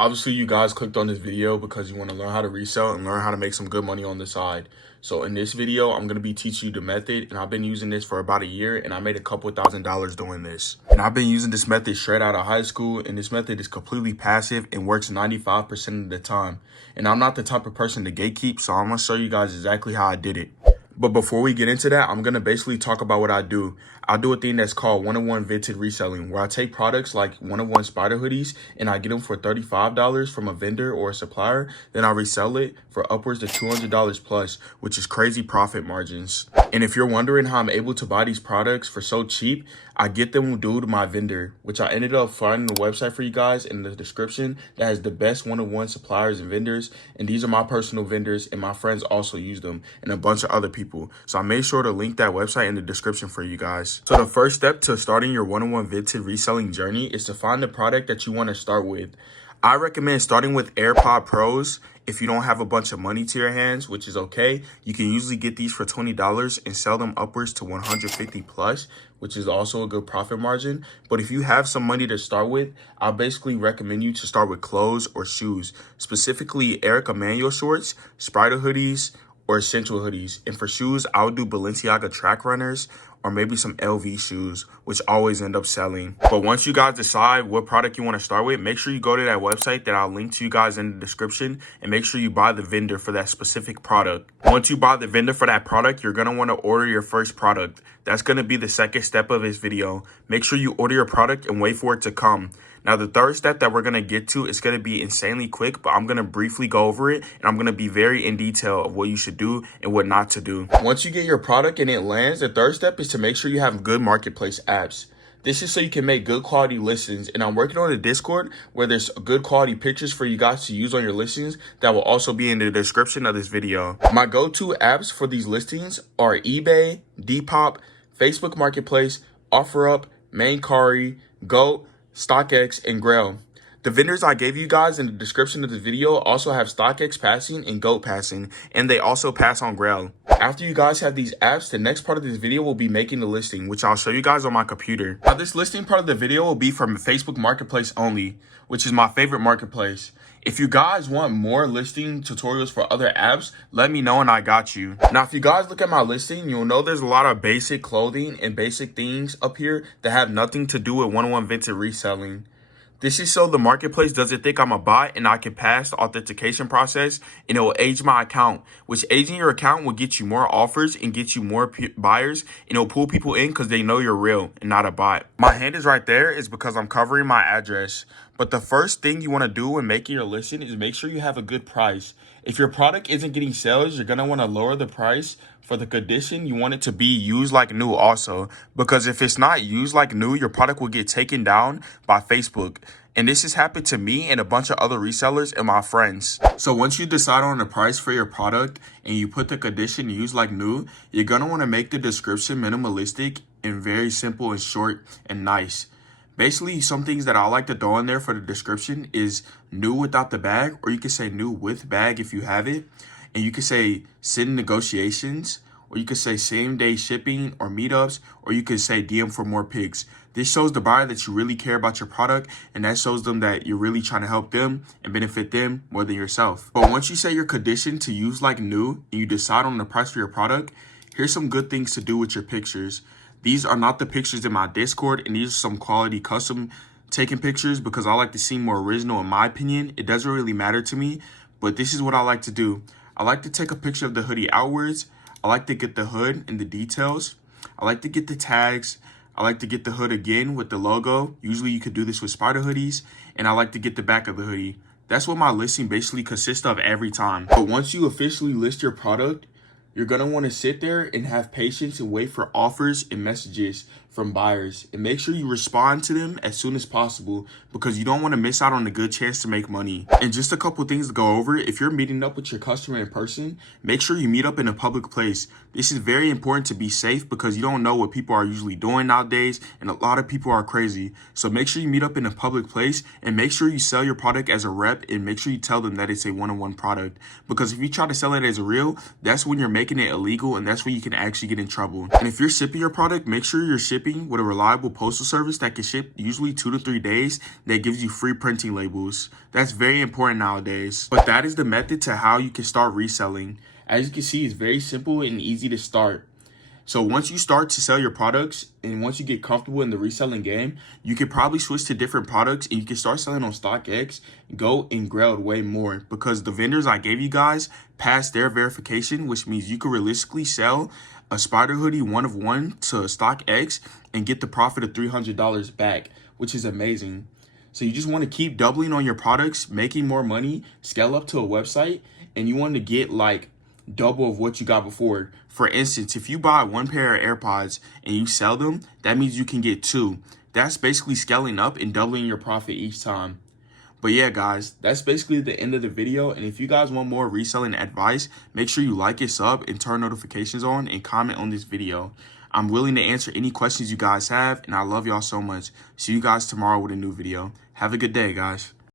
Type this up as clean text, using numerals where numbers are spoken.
Obviously, you guys clicked on this video because you want to learn how to resell and learn how to make some good money on the side. So in this video, I'm going to be teaching you the method, and I've been using this for about a year, and I made a couple $1,000s doing this. And I've been using this method straight out of high school, and this method is completely passive and works 95% of the time. And I'm not the type of person to gatekeep, so I'm going to show you guys exactly how I did it. But before we get into that, I'm going to basically talk about what I do. I do a thing that's called one-on-one vintage reselling, where I take products like one-on-one spider hoodies and I get them for $35 from a vendor or a supplier. Then I resell it for upwards to $200 plus, which is crazy profit margins. And if you're wondering how I'm able to buy these products for so cheap, I get them due to my vendor, which I ended up finding a website for you guys in the description that has the best one-on-one suppliers and vendors. And these are my personal vendors, and my friends also use them, and a bunch of other people. So I made sure to link that website in the description for you guys. So the first step to starting your one-on-one vintage reselling journey is to find the product that you want to start with. I recommend starting with AirPod Pros. If you don't have a bunch of money to your hands, which is okay, you can usually get these for $20 and sell them upwards to $150 plus, which is also a good profit margin. But if you have some money to start with, I basically recommend you to start with clothes or shoes, specifically Eric Emanuel shorts, Spider hoodies, or essential hoodies. And for shoes, I would do Balenciaga track runners or maybe some LV shoes, which always end up selling. But once you guys decide what product you want to start with, make sure you go to that website that I'll link to you guys in the description, and make sure you buy the vendor for that specific product. Once you buy the vendor for that product, you're going to want to order your first product. That's going to be the second step of this video. Make sure you order your product and wait for it to come. Now, the third step that we're going to get to is going to be insanely quick, but I'm going to briefly go over it, and I'm going to be very in detail of what you should do and what not to do. Once you get your product and it lands, the third step is to make sure you have good marketplace apps. This is so you can make good quality listings, and I'm working on a Discord where there's good quality pictures for you guys to use on your listings that will also be in the description of this video. My go-to apps for these listings are eBay, Depop, Facebook Marketplace, OfferUp, Mainkari, Goat, StockX, and Grail. The vendors I gave you guys in the description of the video also have StockX passing and Goat passing, and they also pass on Grail. After you guys have these apps, the next part of this video will be making the listing, which I'll show you guys on my computer. Now, this listing part of the video will be from Facebook Marketplace only, which is my favorite marketplace. If you guys want more listing tutorials for other apps, let me know and I got you. Now, if you guys look at my listing, you'll know there's a lot of basic clothing and basic things up here that have nothing to do with one-on-one vintage reselling. This is so the marketplace doesn't think I'm a bot and I can pass the authentication process, and it will age my account, which aging your account will get you more offers and get you more buyers, and it'll pull people in because they know you're real and not a bot. My hand is right there is because I'm covering my address. But the first thing you want to do when making your listing is make sure you have a good price. If your product isn't getting sales, you're going to want to lower the price. For the condition, you want it to be used like new also, because if it's not used like new, your product will get taken down by Facebook. And this has happened to me and a bunch of other resellers and my friends. So once you decide on the price for your product and you put the condition used like new, you're going to want to make the description minimalistic and very simple and short and nice. Basically, some things that I like to throw in there for the description is new without the bag, or you can say new with bag if you have it. And you can say send negotiations, or you could say same day shipping or meetups, or you could say DM for more pics. This shows the buyer that you really care about your product, and that shows them that you're really trying to help them and benefit them more than yourself. But once you say your condition to use like new and you decide on the price for your product, here's some good things to do with your pictures. These are not the pictures in my Discord, and these are some quality custom taken pictures because I like to seem more original in my opinion. It doesn't really matter to me, but this is what I like to do. I like to take a picture of the hoodie outwards. I like to get the hood and the details. I like to get the tags. I like to get the hood again with the logo. Usually you could do this with spider hoodies. And I like to get the back of the hoodie. That's what my listing basically consists of every time. But once you officially list your product, you're going to want to sit there and have patience and wait for offers and messages from buyers, and make sure you respond to them as soon as possible because you don't want to miss out on a good chance to make money. And just a couple things to go over. If you're meeting up with your customer in person, make sure you meet up in a public place. This is very important to be safe because you don't know what people are usually doing nowadays, and a lot of people are crazy. So make sure you meet up in a public place, and make sure you sell your product as a rep, and make sure you tell them that it's a one-on-one product, because if you try to sell it as a real, that's when you're making it illegal, and that's when you can actually get in trouble. And if you're shipping your product, make sure you're shipping shipping with a reliable postal service that can ship usually 2 to 3 days that gives you free printing labels. That's very important nowadays. But that is the method to how you can start reselling. As you can see, it's very simple and easy to start. So once you start to sell your products and once you get comfortable in the reselling game, you could probably switch to different products and you can start selling on StockX, Go, and Grailed way more because the vendors I gave you guys passed their verification, which means you could realistically sell a spider hoodie 1 of 1 to StockX and get the profit of $300 back, which is amazing. So you just want to keep doubling on your products, making more money, scale up to a website, and you want to get like double of what you got before. For instance, if you buy 1 pair of AirPods and you sell them, that means you can get 2. That's basically scaling up and doubling your profit each time. But yeah, guys, that's basically the end of the video. And if you guys want more reselling advice, make sure you like it, sub, and turn notifications on and comment on this video. I'm willing to answer any questions you guys have, and I love y'all so much. See you guys tomorrow with a new video. Have a good day, guys.